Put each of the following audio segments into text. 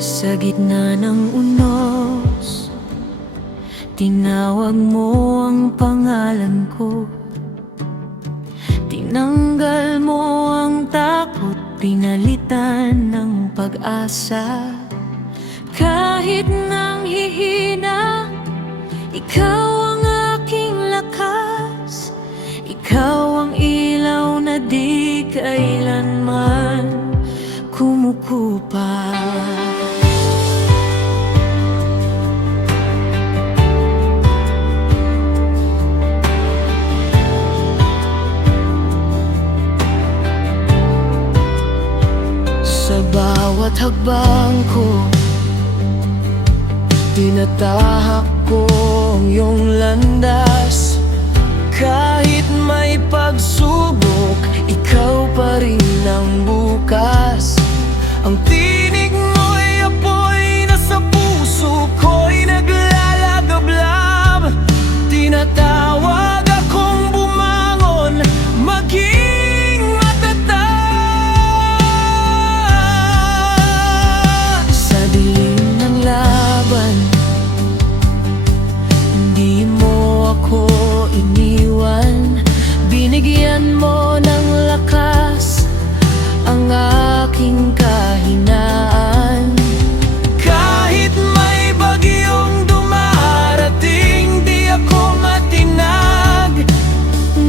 Sa gitna ng unos, tinawag mo ang pangalan ko. Tinanggal mo ang takot, pinalitan ng pag-asa. Kahit nang hihina, ikaw ang aking lakas. Ikaw ang ilaw na di kailanman kumukupa. Sa bawat hakbang ko, tinatahak ko ang iyong landas. Kahit may pagsubok, ikaw pa rin ang bukas. Ang tinig mo'y apoy na sa puso ko'y naglalagablab. Tinatawag akong bumangon, maging matatag. Sa dilim ng laban, hindi mo ako iniwan. Binigyan mo ng lakas ang aking kahinaan. Kahit may bagyong dumarating, di ako matinag.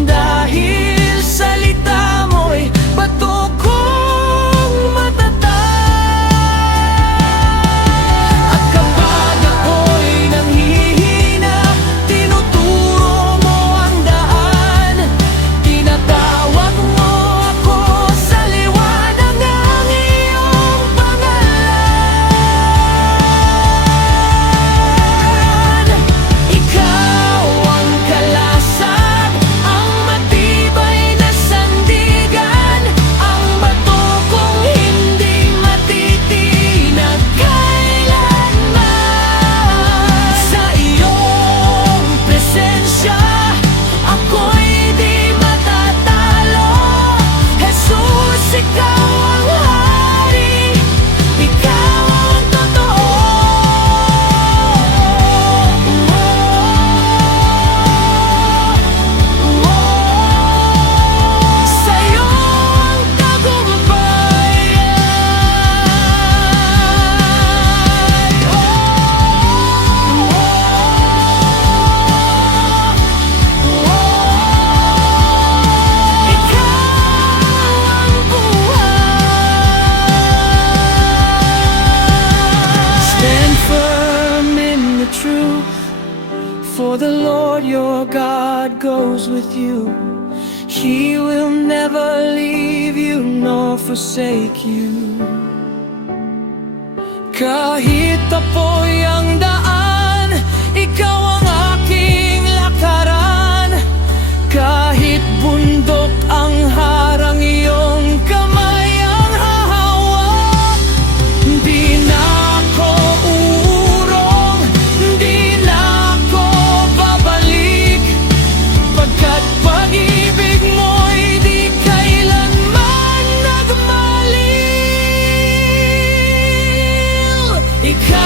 Dahil salita mo'y bato kong matatag. At kapag ako'y nanghihina, tinuturo mo ang daan. Tinatawag mo ako sa liwanag ng iyong pangalan. Ikaw ang kalasag, ang matibay na sandigan, ang bato kong hindi matitinag kailanman. Sa iyong presensya, ako'y di matatalo. Jesus, ikaw ang hari, ikaw ang totoo. Sa iyong tagumpayan. Ikaw ang buhay. Stand firm in the truth, for the Lord your God goes with you. He will never leave you nor forsake you. Kahit apoy ang daan, ikaw ang aking lakaran. Kahit bundok ang harang, iyong kamay ang hahawak. Di na ako uurong, di na ako babalik, pagkat pag-ibig mo'y di kailanman nagmaliw. Ikaw